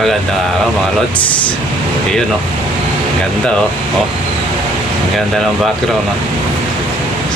Magandang araw mga lods. Ayun oh. Ganda oh. Oh. Ang ganda ng background oh.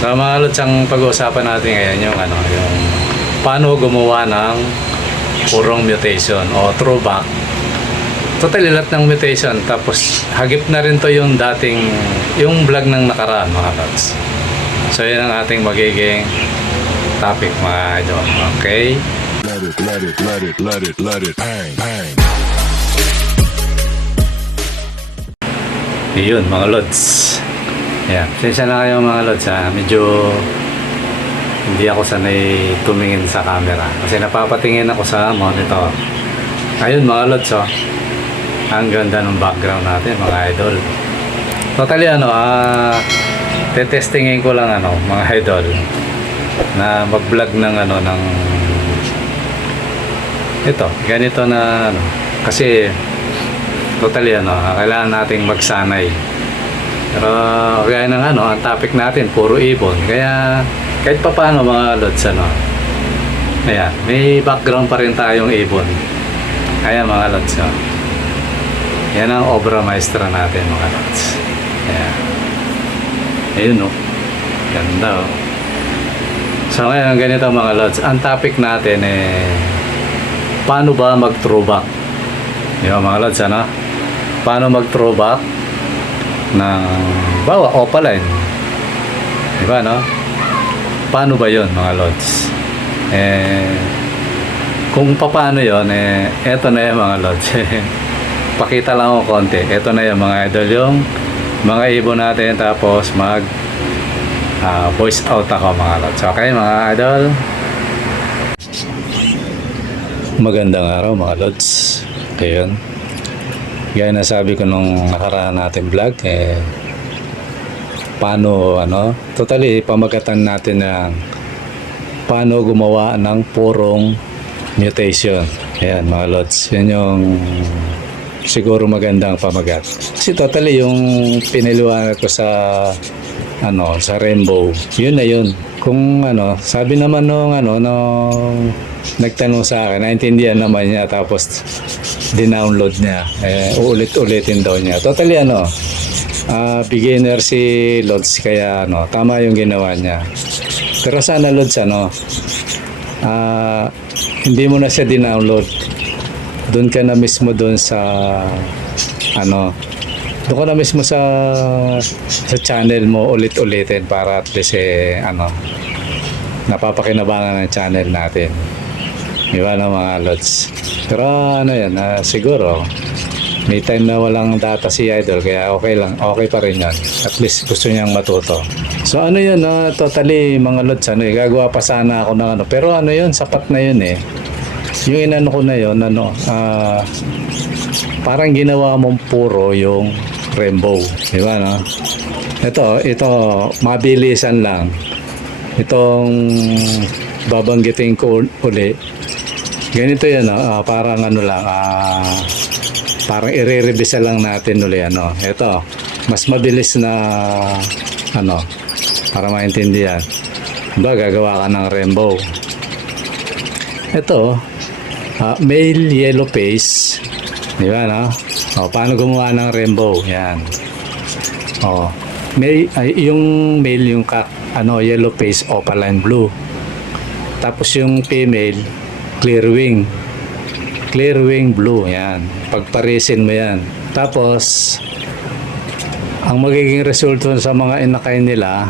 So mga lods, ang pag-uusapan natin ngayon yung yung paano gumawa ng purong mutation o throwback. Totally lahat ng mutation, tapos hagip na rin to yung dating yung vlog ng nakaraan mga lods. So yun ang ating magiging topic mga idol. Okay? Let it, bang, bang. Yun mga lods. Ayan, pasensya na kayo mga lods ha. Medyo hindi ako sanay tumingin sa camera kasi napapatingin ako sa monitor. Ayun mga lods oh. Ang ganda ng background natin mga idol. Totally tetestingin ko lang mga idol na mag-vlog ng ng ito, ganito na kasi totally kailangan nating magsanay. Pero kaya ng ang topic natin puro ibon. Kaya kahit pa paano mga lods ayan, may background pa rin tayong ibon. Kaya mga lods yan ang obra maestra natin mga lods. Ayan. Ayun ganda So ngayon ganito mga lods, ang topic natin paano ba mag-throwback? Yung mga lods paano mag-throwback ng bawa opaline, diba paano ba yun mga lods? Kung paano yun eto na yung mga lods. Pakita lang ako konti. Eto na yung mga idol, yung mga ibon natin, tapos mag voice out ako mga lods. Okay mga idol, magandang araw mga lods. Ayun, gaya na sabi ko nung nakaraan natin vlog, paano totally pamagatan natin ng paano gumawa ng purong mutation. Ayan mga lods, yan yung siguro magandang pamagat. Kasi totally yung piniliwanag ko sa sa rainbow, yun na yun. Kung sabi naman nung nagtanong sa akin, naintindihan naman niya, tapos dinownload niya, uulit-ulitin daw niya. Totally beginner si Lods, kaya tama yung ginawa niya. Pero sana Lods hindi mo na siya dinownload, doon ka na mismo doon sa doon ka na mismo sa channel mo ulit-ulitin, para at least napapakinabangan ng channel natin, di ba mga lods? Pero yan, siguro may time na walang data si idol, kaya okay lang, okay pa rin yan, at least gusto niyang matuto. So yun totally mga lods, gagawa pa sana ako ng pero yun, sapat na yun yung inano ko na yun, parang ginawa mong puro yung rainbow, di ba Ito mabilisan lang itong babanggitin ko uli. Ganito yan parang parang i-revisa lang natin uli ito mas mabilis na para maintindihan. Gagawa ka ng rainbow. Ito male yellow face, di ba paano gumawa ng rainbow? Yan yung male yung yellow face opaline blue, tapos yung female clear wing blue. Yan, pagparisin mo yan, tapos ang magiging resulta sa mga inakay nila,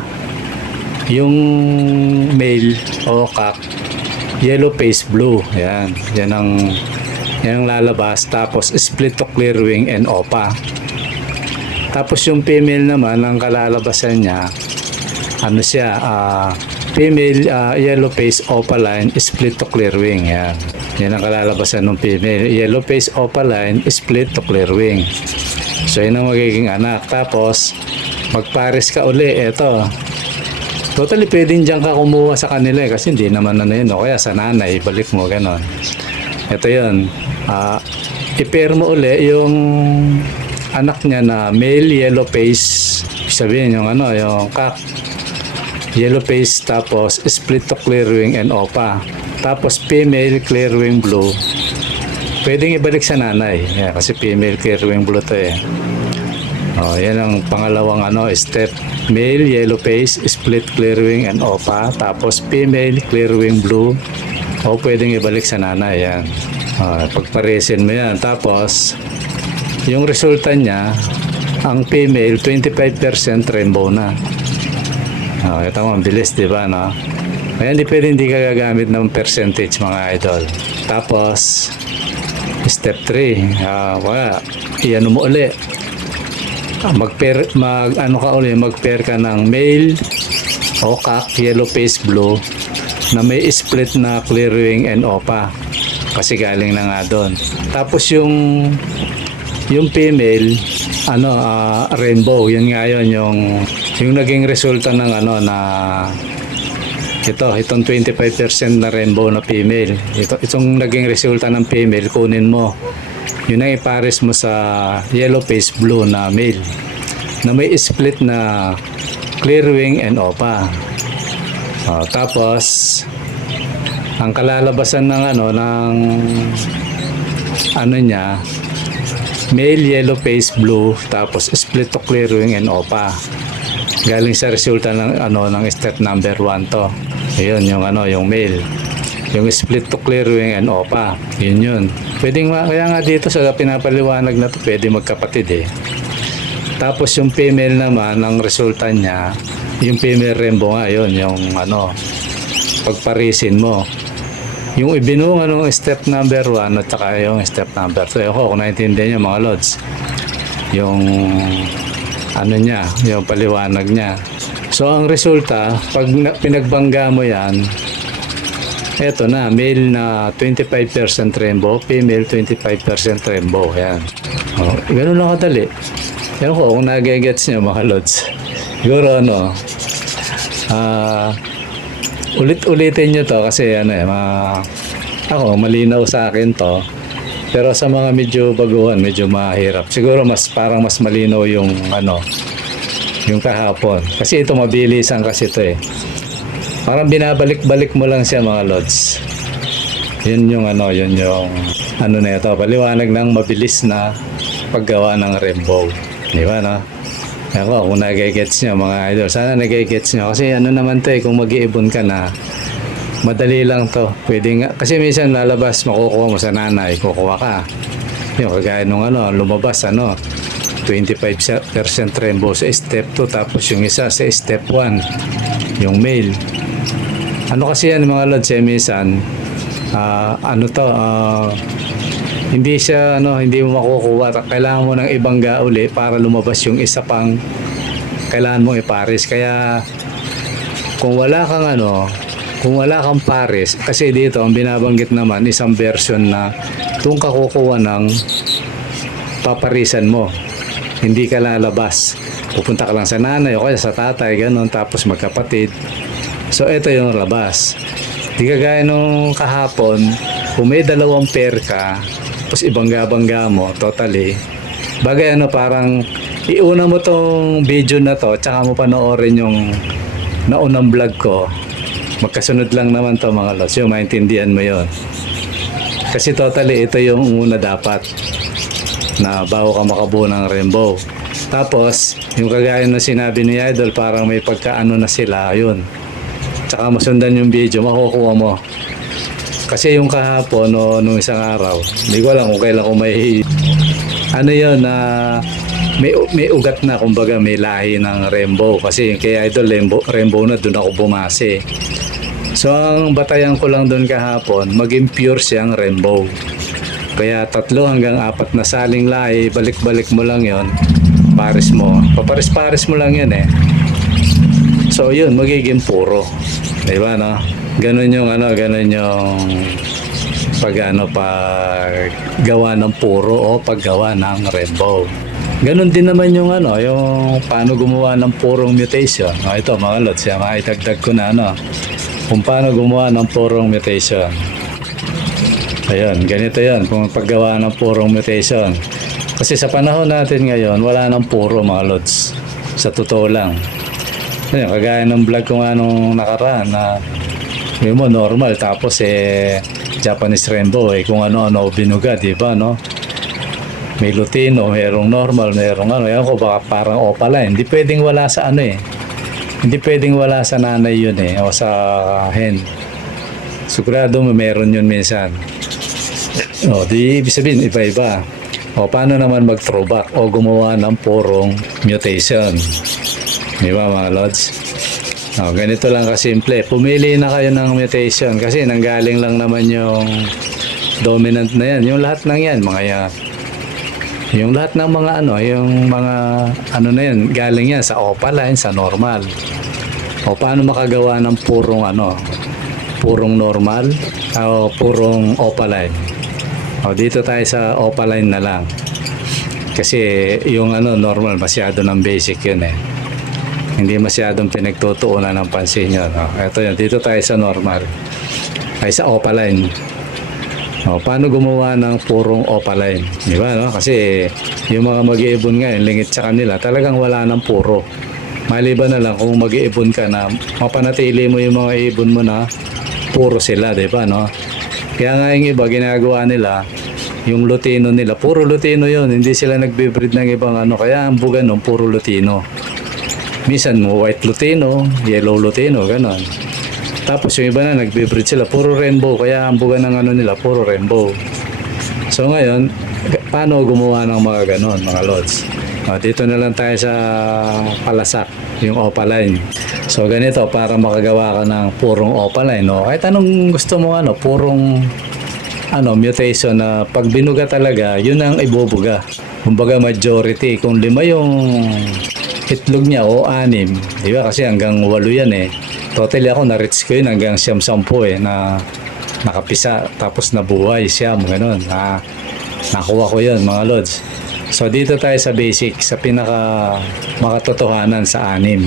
yung male o cock yellow face blue. Yan ang lalabas, tapos split to clear wing and opa. Tapos yung female naman, ang kalalabasan niya female yellow face opaline split to clear wing. Yan ang kalalabasan ng female yellow face opaline split to clear wing. So yun ang magiging anak. Tapos magpares ka uli. Eto totally pwedeng dyan ka kumuha sa kanila kasi hindi naman yun kaya sa nanay balik mo ganon. Ito yun, i-pair mo uli yung anak niya na male yellow face, sabihin yung yung cock yellow face, tapos split to clear wing and opa. Tapos female clear wing blue, pwedeng ibalik sa nanay. Yan, kasi female clearwing blue to eh. Oh, yan ang pangalawang step. Male yellow face, split clearwing and OPA. Tapos female clearwing blue. O pwedeng ibalik sa nanay. Yan. Pagparesin mo yan. Tapos, yung resulta niya, ang female 25% rainbow na. Ito mo, ang bilis, di ba? No? Kaya hindi ka gagamit ng percentage mga idol. Tapos, step 3, wala. Iyan mo uli. Mag-pair ka ng male o yellow face blue na may split na clearwing and OPA. Kasi galing na nga doon. Tapos yung female rainbow, yun nga yun yung naging resulta ng na itong 25% na rainbow na female. Itong naging resulta ng female, kunin mo. Yun ang ipares mo sa yellow face blue na male na may split na clearwing and OPA. Tapos ang kalalabasan ng niya, male yellow face blue tapos split to clearwing and OPA. Galing sa resulta ng step number 1 to. Ayun yung male. Yung split to clearwing and OPA. Yun. Kaya nga dito sa pinapaliwanag na to, pwede magkapatid eh. Tapos yung female naman, ang resulta niya, yung female rainbow nga, yun, yung pagparisin mo. Yung ibinunga ng step number 1 at saka yung step number 2. Kung naintindihan nyo mga lods. Yung niya, yung paliwanag niya. So ang resulta, pag pinagbangga mo yan, eto na, male na 25% rainbow, female 25% rainbow. Yan. Ganun lang kadali. Yan ko, kung nagigets nyo mga lods. Siguro ulit-ulitin nyo to kasi ako malinaw sa akin to. Pero sa mga medyo baguhan, medyo mahirap. Siguro parang mas malinaw yung yung kahapon. Kasi ito mabilisan kasi ito eh. Parang binabalik-balik mo lang siya mga lods. Yun yung na ito, paliwanag ng mabilis na paggawa ng rainbow. Di ba no? Ako, kung nagigets nyo mga idol, sana nagigets nyo. Kasi naman to eh, kung mag-iibon ka na, madali lang to. Pwede nga, kasi minsan lalabas, makukuha mo sa nanay, kukuha ka. Yung kagaya nung lumabas 25% rainbow sa step 2, tapos yung isa sa step 1, yung male. Kasi yan mga lods minsan, hindi siya hindi mo makukuha. Kailangan mo ng ibangga uli para lumabas yung isa pang kailangan mo ipares. Kaya kung wala kang pares, kasi dito ang binabanggit naman isang version na doon ka kukuha ng paparisan mo. Hindi ka lalabas. Pupunta ka lang sa nanay o kaya sa tatay, ganun, tapos magkapatid. So ito yung labas. Di kagaya nung kahapon, kung may dalawang pair ka, tapos ibangga-bangga mo, totally. Bagay parang iuna mo tong video na to, tsaka mo panoorin yung naunang vlog ko. Magkasunod lang naman to mga lods, yung maintindihan mo yon. Kasi totally ito yung una dapat na bago ka makabuo ng rainbow. Tapos yung kagaya na sinabi ni Idol, parang may pagkaano na sila, yun. Tsaka masundan yung video, makukuha mo. Kasi yung kahapon nung isang araw, hindi ko alam kung kailan ko may may ugat na, kumbaga may lahi ng rainbow. Kasi kaya Idol, rainbow na doon ako bumase. So ang batayan ko lang doon kahapon, maging pure siyang rainbow. Kaya 3 hanggang 4 na saling lahi, balik-balik mo lang yon, pares mo, papares-pares mo lang yan eh. So yun, magiging puro, diba no? Ganun yung paggawa ng puro o paggawa ng rainbow. Ganun din naman yung yung paano gumawa ng purong mutation. Ito mga lods, maitagdag ko na kung paano gumawa ng purong mutation. Ayun, ganito yan kung paggawa ng purong mutation. Kasi sa panahon natin ngayon, wala nang puro mga lods. Sa totoo lang. Ayun, kagaya ng vlog ko nung nakaraan na yun mo, normal. Tapos Japanese rainbow, kung ano-ano binuga, di ba, no? May lutino, merong normal, merong ano, yan ko baka parang opaline. Hindi pwedeng wala sa ano Hindi pwedeng wala sa nanay yun o sa hen. Sigurado mo meron yun minsan. Di ibig sabihin, iba-iba. Paano naman mag-throwback o gumawa ng purong mutation? Di ba mga lods? Ganito lang kasimple. Pumili na kayo ng mutation kasi nanggaling lang naman yung dominant na yan. Yung lahat ng yan, yung lahat ng mga yung mga na yan, galing yan sa opaline, sa normal. Paano makagawa ng purong normal o purong opaline? Dito tayo sa opaline na lang. Kasi yung normal, masyado ng basic yun Hindi masyadong pinagtutuunan ng pansin yun. Ito yun, dito tayo sa normal. Ay sa opaline. Paano gumawa ng purong opaline? Di ba, no? Kasi yung mga mag-iibon ngayon, lingit sa kanila, talagang wala ng puro. Maliban na lang kung mag-iibon ka na mapanatili mo yung mga ibon mo na puro sila, di ba, no? Kaya nga yung iba, ginagawa nila, yung lutino nila, puro lutino yun. Hindi sila nagbe-breed ng ibang kaya ang buga nun, puro lutino. Minsan mo, white lutino, yellow lutino, ganon. Tapos yung iba na nagbe-breed sila, puro rainbow, kaya ang buga ng nila, puro rainbow. So ngayon, paano gumawa ng mga ganon, mga lods? Dito na lang tayo sa palasak, yung opaline. So ganito, para makagawa ka ng purong opaline, kahit anong gusto mo, purong mutation na pag binuga talaga, yun ang ibubuga. Kumbaga majority, kung 5 yung itlog niya o 6, di ba? Kasi hanggang 8 yan Totally ako na-reach ko yun hanggang 10 na nakapisa, tapos nabuhay siyam, ganun. Nakuha ko yun, mga lods. So dito tayo sa basic, sa pinaka makatotohanan sa 6.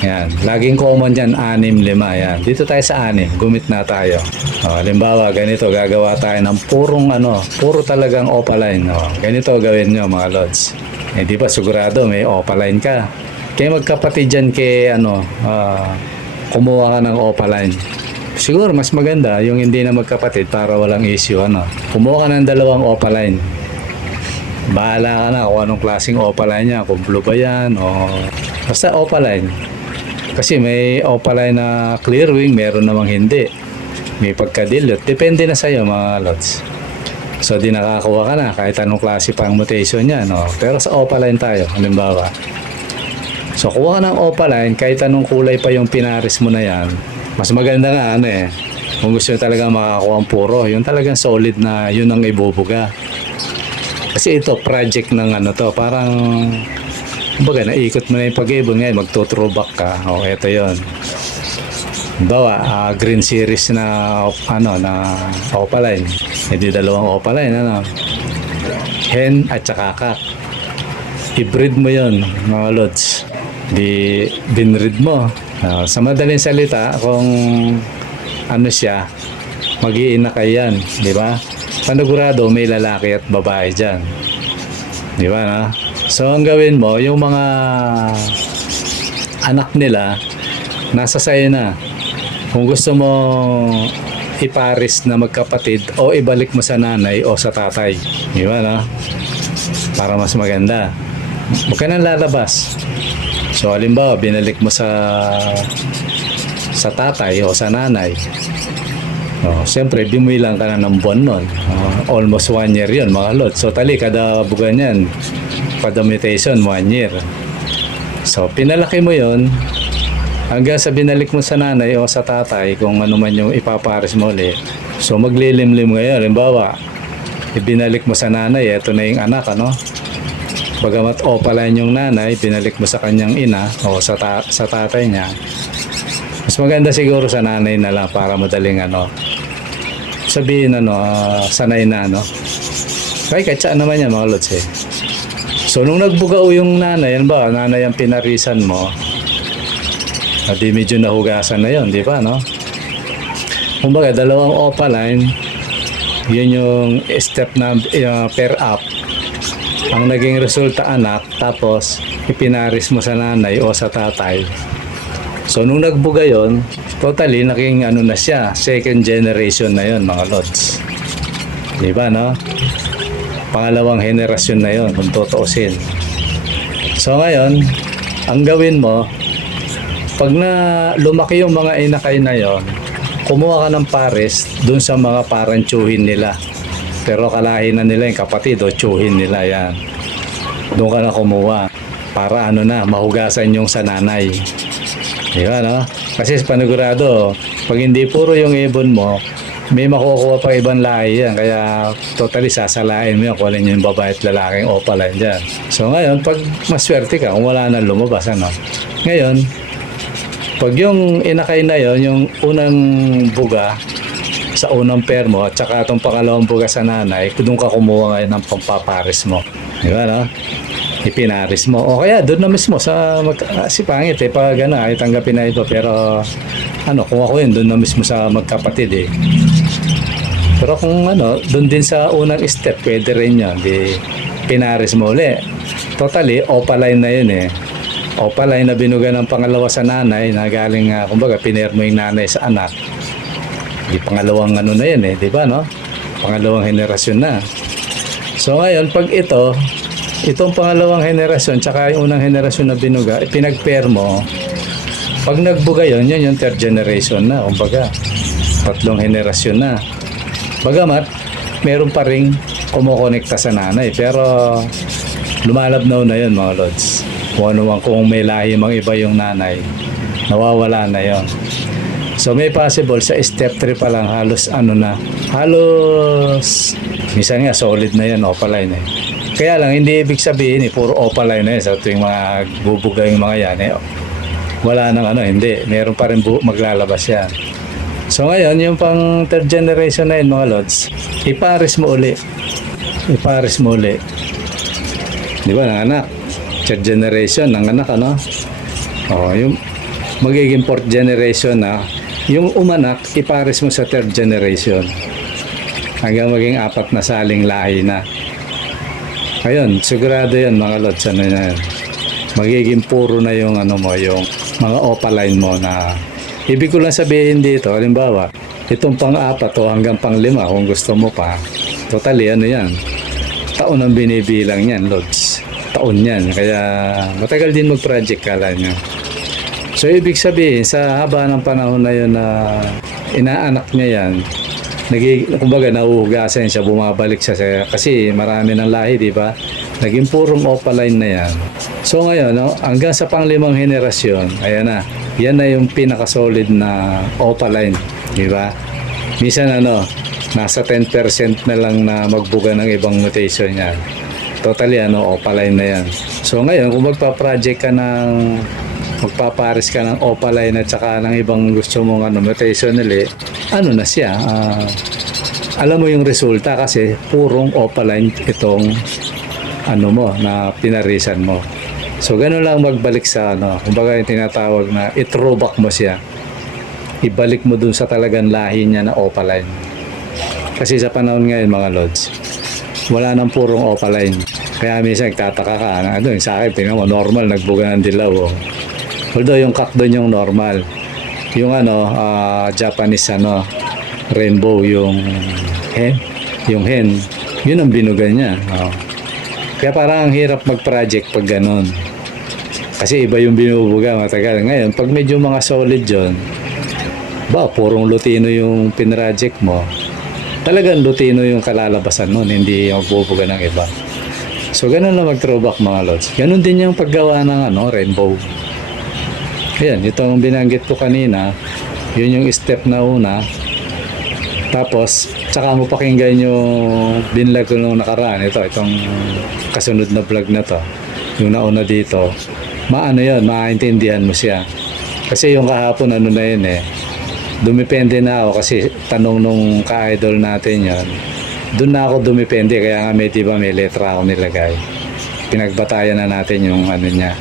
Yan, laging common yan, 6, 5. Yan, dito tayo sa 6, gumit na tayo. Halimbawa, ganito, gagawa tayo ng puro talagang opaline. Ganito gawin nyo, mga lods. Di ba sigurado may opaline ka? Kaya magkapatid dyan kumuha ka ng opaline. Siguro mas maganda yung hindi na magkapatid para walang issue. Kumuha ka ng 2 opaline. Bahala ka na kung anong klaseng opaline niya, kung blue ba yan o basta opaline. Kasi may opaline na clear wing, meron namang hindi. May pagka-dilute. Depende na sa'yo, mga lods. So di nakakuha ka na kahit anong klase pang mutation niya. Pero sa opaline tayo, halimbawa. So kuha ka ng opaline, kahit anong kulay pa yung pinaris mo na yan, mas maganda nga kung gusto nyo talaga makakuha ang puro, yung talagang solid na yun ang ibubuga. Kasi ito, project ng parang, kumbaga, naikot mo na yung pag-ibon ngayon, magto-throwback ka. Ito yun. Bawa, green series na, na opaline. Hindi 2 opaline, hen at saka kak. I-breed mo yun, mga lods. Binread mo. Sa madaling salita, kung siya, mag-iinakay yan, di ba? Panigurado may lalaki at babae dyan. Di ba, na? So, ang gawin mo, yung mga anak nila, nasa sayo na. Kung gusto mo iparis na magkapatid, o ibalik mo sa nanay o sa tatay. Di ba, na? Para mas maganda. Huwag ka nang lalabas. So, halimbawa, binalik mo sa tatay o sa nanay. Siyempre, bimuilang ka na ng buwan nun. Almost 1 year yun, mga lot. So, kada bugan yan, kada mutation, 1 year. So, pinalaki mo yun, hanggang sa binalik mo sa nanay o sa tatay, kung ano man yung ipapares mo ulit. So, maglilimlim ngayon. Halimbawa, ibinalik mo sa nanay, eto na yung anak, Bagamat opaline yung nanay, binalik mo sa kanyang ina o sa tatay niya. Mas maganda siguro sa nanay na lang para madaling sabihin sanay na kahit saan naman yan, mga lods So nung nagbugaw yung nanay, nanay ang pinarisan mo, di medyo nahugasan na yun, di ba, Kumbaga, 2 opaline, yun yung step na pair up. Ang naging resulta anak, tapos ipinaris mo sa nanay o sa tatay. So nung nagbuga yon, totally naging ano na siya, second generation na yon mga lods. Di ba no? Pangalawang henerasyon na yon kung tutuusin. So ngayon, ang gawin mo, pag na lumaki yung mga inakay na yon, kumuha ka ng pares dun sa mga parang tsuhin nila. Pero kalahin na nila yung kapatid o tsuhin nila yan. Doon ka na kumuha para ano na, mahugasan yung sa nanay. Di ba, no? Kasi panigurado, pag hindi puro yung ibon mo, may makukuha pa ibang lahi yan. Kaya totally sasalain mo yan kung alin yung babae at lalaking opaline dyan. So ngayon, pag maswerte ka, kung wala na lumabas, ano? Ngayon, pag yung inakay na yon, yung unang buga sa unang pair mo at saka itong pangalawang buga sa nanay, doon ka kumuha ngayon ng pampapares mo. Di ba, no? Ipinaris mo. O kaya doon na mismo sa si pangit pag ano, ay tanggapin na ito, pero ano, kung ako yun, doon na mismo sa magkapatid Pero kung ano, doon din sa unang step, pwede rin yun. Di pinaris mo uli. Totally, opaline na yun Opaline na binuga ng pangalawa sa nanay na galing, kumbaga, piner mo yung nanay sa anak. Di pangalawang ano na yun di ba, no? Pangalawang henerasyon na. So ngayon, pag itong pangalawang henerasyon tsaka yung unang henerasyon na binuga, pinag-pair mo, pag nagbuga yun yung third generation na, kumbaga, tatlong henerasyon na. Bagamat, meron pa ring kumukonekta sa nanay, pero lumalabnaw na yun mga lods. Kung may lahi mang iba yung nanay, nawawala na yon. So may possible sa step 3 pa lang halos minsan nga solid na yan opaline Kaya lang hindi ibig sabihin puro opaline na yan sa tuwing mga bubuga yung mga yan wala nang hindi, meron pa rin maglalabas yan. So ngayon yung pang third generation na yun mga lods, ipares mo uli di ba, ng anak, third generation ng anak, yung magiging fourth generation na yung umanak, ipares mo sa third generation hanggang maging 4 na saling lahi na. Ayun, sigurado yan mga lods, na yan. Magiging puro na yung yung mga opaline mo na ibig ko lang sabihin dito, halimbawa, itong pang-4 o hanggang pang-5 kung gusto mo pa, totally yan, taon ang binibilang yan lods, taon yan, kaya matagal din mag-project kala nyo. So ibig sabihin sa haba ng panahon na yun na inaanak niya yan, kumbaga nahuhugasan siya, bumabalik siya kasi marami ng lahi, di ba? Naging purong opaline na yan. So ngayon, hanggang sa pang-5 henerasyon, ayan na, yan na yung pinaka-solid na opaline, di ba? Minsan nasa 10% na lang na magbuga ng ibang mutation yan. Totally opaline na yan. So ngayon, kung magpa-project ka magpapares ka ng opaline at saka ng ibang gusto mong mutational na siya, alam mo yung resulta kasi purong opaline itong mo na pinarisan mo. So ganun lang magbalik sa kumbaga yung tinatawag na i-throwback mo siya, ibalik mo dun sa talagang lahi niya na opaline. Kasi sa panahon ngayon mga lods, wala nang purong opaline, kaya minsan nagtataka ka sa akin, tingnan mo normal nagbuga ng dilaw although yung cock doon yung normal, yung Japanese rainbow, yung hen, yun ang binuga niya. Kaya parang ang hirap mag-project pag ganon, kasi iba yung binubuga matagal. Ngayon pag medyo mga solid yun, purong lutino yung pinroject mo, talagang lutino yung kalalabasan nun, hindi yung bubuga ng iba. So ganon lang mag-throwback mga lods. Ganon din yung paggawa ng rainbow. Ayan, itong binanggit ko kanina, yun yung step na una. Tapos, tsaka mo pakinggan yung binlag ko nung nakaraan. Itong kasunod na vlog na to. Yung nauna dito. Maintindihan mo siya. Kasi yung kahapon na yun dumipende na ako kasi tanong nung ka-idol natin yun. Doon na ako dumipende, kaya nga may letra ako nilagay. Pinagbatayan na natin yung niya,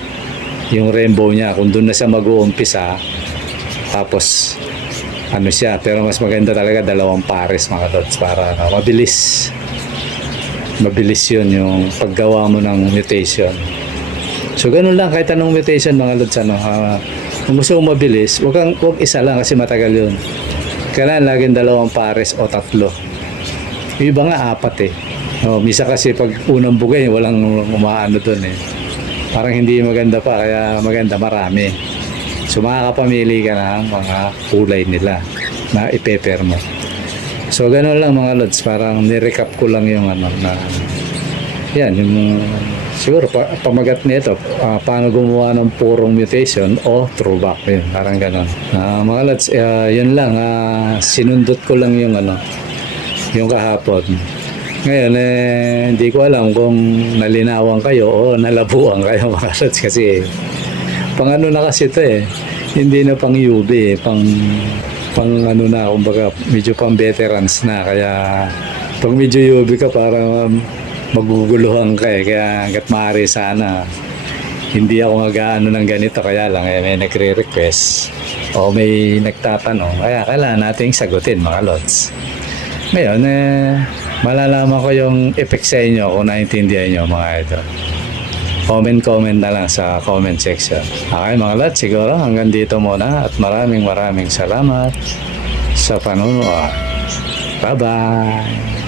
yung rainbow niya, kung doon na siya mag-uumpisa, tapos siya, pero mas maganda talaga 2 pares mga lods para mabilis yun yung paggawa mo ng mutation. So ganun lang, kahit anong mutation mga lods, Kung gusto mong mabilis, wag isa lang kasi matagal yun. Kailangan laging 2 pares o 3. Yung iba nga 4 eh. Misa kasi pag unang bugay, walang umaano doon eh. Parang hindi maganda pa, kaya maganda marami. So makakapamili ka ng mga kulay nila na i-prepare mo. So gano'n lang mga lods, parang ni-recap ko lang yung ano na yan, yung siguro pamagat nito, paano gumawa ng purong mutation o throwback, yun, parang gano'n. Mga lods, yun lang, sinundot ko lang yung ano, yung kahapon. Ngayon, hindi ko alam kung nalinawan kayo o nalabuan kayo mga lods kasi pang ano na kasi ito eh, hindi na pang UV eh, pang ano na, kumbaga medyo pang veterans na, kaya pag medyo UV ka parang maguguluhan ka eh, kaya hanggat maaari sana hindi ako mag-ano ng ganito, kaya lang may nagre-request o may nagtatanong, kaya kailangan nating sagutin mga lods. Ngayon, malalaman ko yung effect sa inyo kung naintindihan nyo mga idol. Comment na lang sa comment section. Okay mga lods, siguro hanggang dito muna at maraming salamat sa panonood. Bye-bye!